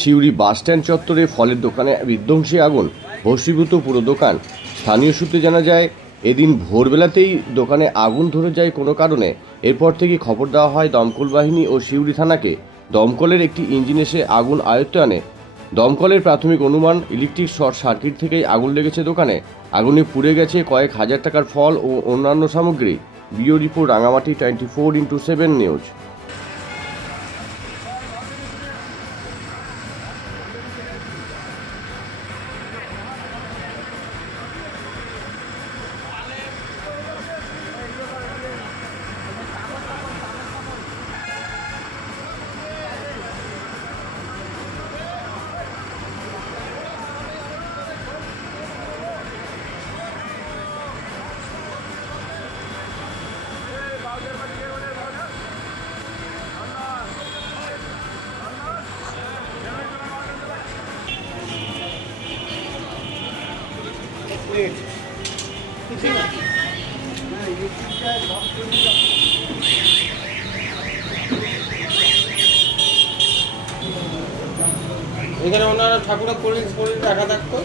Suri bus stand চত্বরে ফলের দোকানে বিধ্বংসী আগুন, ভস্মীভূত পুরো দোকান। স্থানীয় সূত্রে জানা যায়, এদিন ভোরবেলাতেই দোকানে আগুন ধরে যায় কোনো কারণে। এরপর থেকে খবর দেওয়া হয় দমকল বাহিনী ও সিউড়ি থানাকে। দমকলের একটি ইঞ্জিন এসে আগুন আয়ত্তে আনে। দমকলের প্রাথমিক অনুমান, ইলেকট্রিক শর্ট সার্কিট থেকেই আগুন লেগেছে দোকানে। আগুনে পুড়ে গেছে কয়েক হাজার টাকার ফল ও অন্যান্য সামগ্রী। Bureau report, Rangamati 24x7 news. এখানে ওনারা ঠাকুরের কোল্ড ড্রিঙ্কস রাখা থাকতো।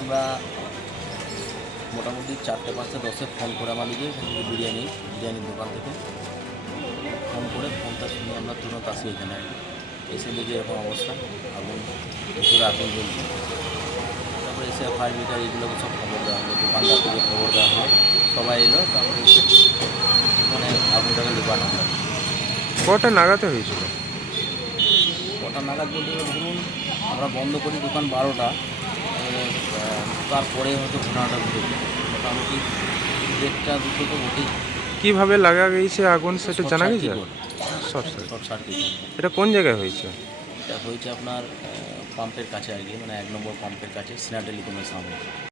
আমরা মোটামুটি 4:05-10 ফোন করে আমাদেরকে এখান থেকে বিরিয়ানির দোকান থেকে ফোন করে, ফোনটা শুনে আমরা তুরন্ত আসি এখানে। এসে দেখি এরকম অবস্থা, আগুন ভিতরে আগুন জ্বলছে। তারপরে এসে ফায়ার ব্রিগেড এইগুলোকে সব খবর দেওয়া হলো, দোকানদার থেকে খবর দেওয়া হলো, সবাই এলো। তারপরে এসে মানে আগুনটাকে নিবানো হলো। কটা নাগাতে হয়েছিল? কটা নাগাদ বলতে গেলে ধরুন আমরা বন্ধ করি দোকান 12টা, তারপরে হয়তো ঘটনাটা ঘটেছে। মোটামুটি 1:30-2 তো ঘটেই। কিভাবে লাগা গেছে আগুন সেটা জানা গেছে? Short circuit. এটা কোন জায়গায় হয়েছে? এটা হয়েছে আপনার পাম্পের কাছে আর কি, মানে 1 নম্বর পাম্পের কাছে, সিনা টেলিকমের সামনে।